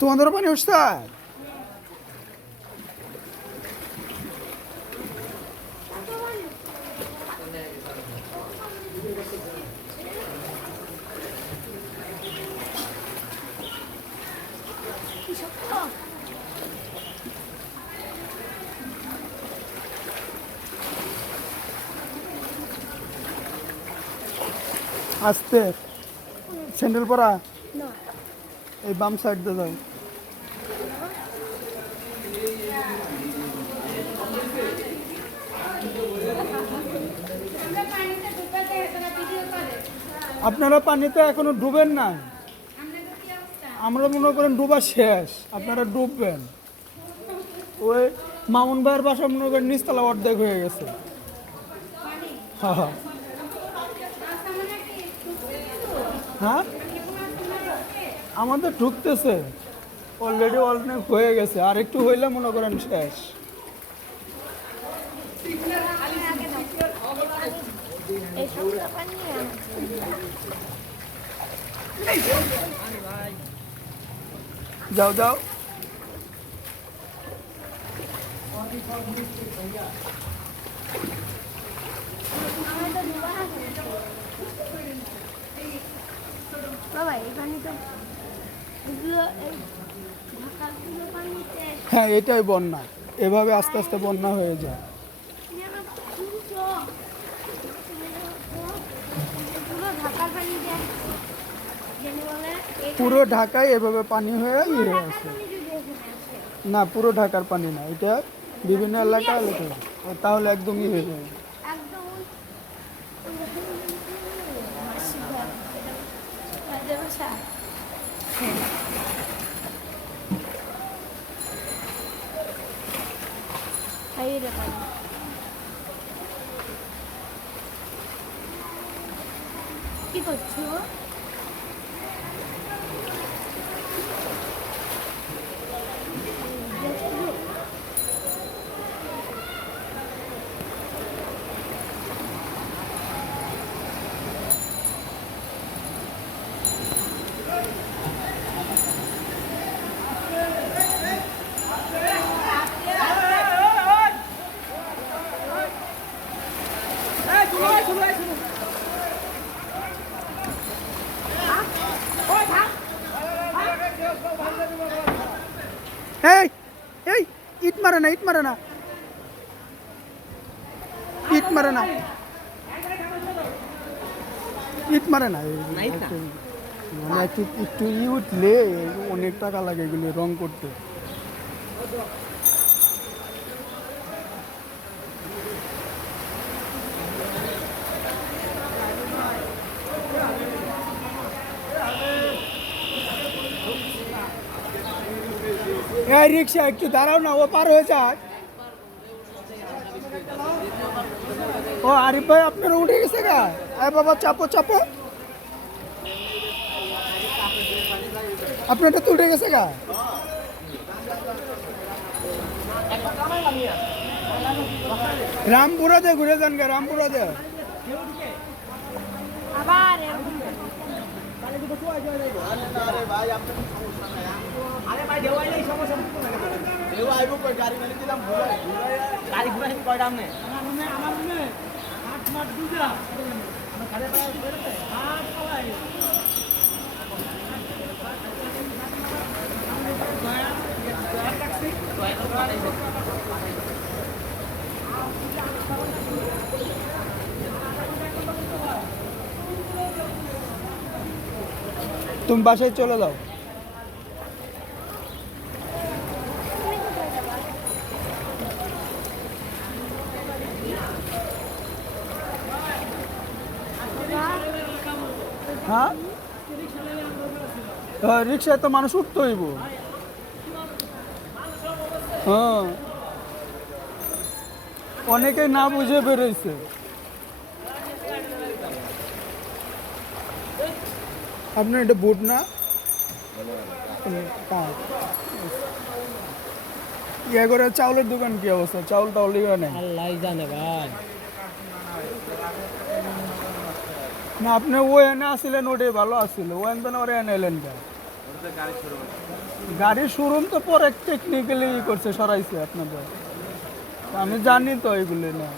তোমাদেরও পানি উঠছে? আস্তে স্যান্ডেল পরা এই বাম সাইড দিয়ে যাও। আপনারা পানিতে এখনো ডুবেন না, আমরা মনে করেন ডুবা শেষ, আপনারা ডুববেন। ওই মামুন ভাইয়ের বাসা মনে করেন নিচতলা অর্ধেক হয়ে গেছে। হ্যাঁ হ্যাঁ আমাদের ঢুকতেছে, অলরেডি অনেক হয়ে গেছে, আর একটু হইলে মনে করেন শেষ। যাও যাও। হ্যাঁ এটাই বন্যা, এভাবে আস্তে আস্তে বন্যা হয়ে যায়। পুরো ঢাকায় এভাবে পানি হয়ে ইয়ে আছে। না পুরো ঢাকার পানি না, এটা বিভিন্ন এলাকা এলাকা, তাহলে একদমই হয়ে যাবে। কি করছো? এই এই ইট মারে না, ইট মারে না, ইট মারে না, ইট মারে না। মানে একটু একটু ই উঠলে অনেক টাকা লাগে এগুলো রং করতে। এই রিক্সা একটু দাঁড়াও না, ও পার হয়ে যাক। ও আরিফ ভাই আপনারা উঠে গেছে গা? আরে বাবা চাপো চাপো, আপনারটা তো উঠে গেছে গা। রামপুরা দে ঘুরে যান গা, রামপুরা দে। আবার তুমি বাসায় চলে যাও। হ্যাঁ রিক্সায় তো মানুষ উঠতে হইব। হ্যাঁ অনেকেই না বুঝে বেরোইছে। আপনার এটা বুট না? ইয়ে করে চাউলের দোকান কি অবস্থা? চাউল টাউল ইয়ে নেই? আল্লাহ জানে ভাই। না আপনি ও এনে আসছিলেন, ওটাই ভালো আসছিল, ও এনবেন ওরা এনে এলেন কেন? গাড়ির শোরুম তো পরে টেকনিক্যালি করছে, সরাইছে আপনাদের। আমি জানি তো এগুলি না,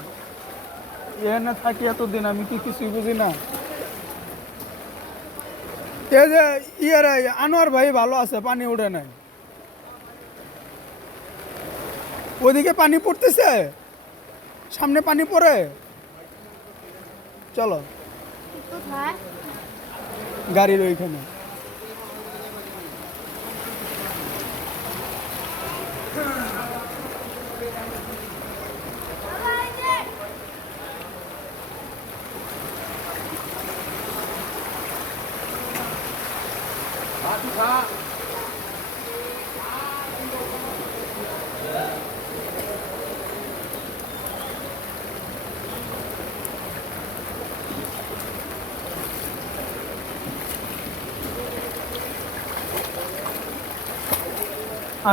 এখানে থাকি এতদিন, আমি কি কিছুই বুঝি না। এই যে আনোয়ার ভাই ভালো আছে, পানি উঠে নাই। ওইদিকে পানি পড়তেছে, সামনে পানি পড়ে। চলো গাড়ির ওইখানে।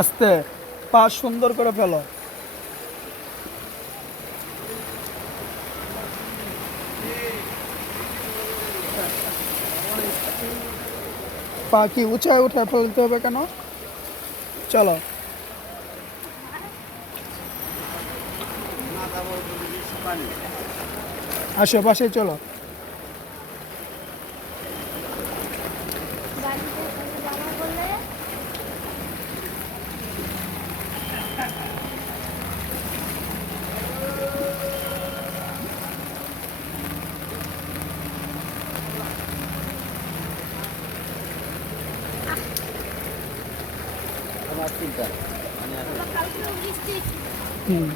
আস্তে, পা সুন্দর করে ফেলো। পা কি উঁচায় উঠে ফেলতে হবে কেন? চলো আশেপাশে চলো। আমার চিন্তা মানে হুম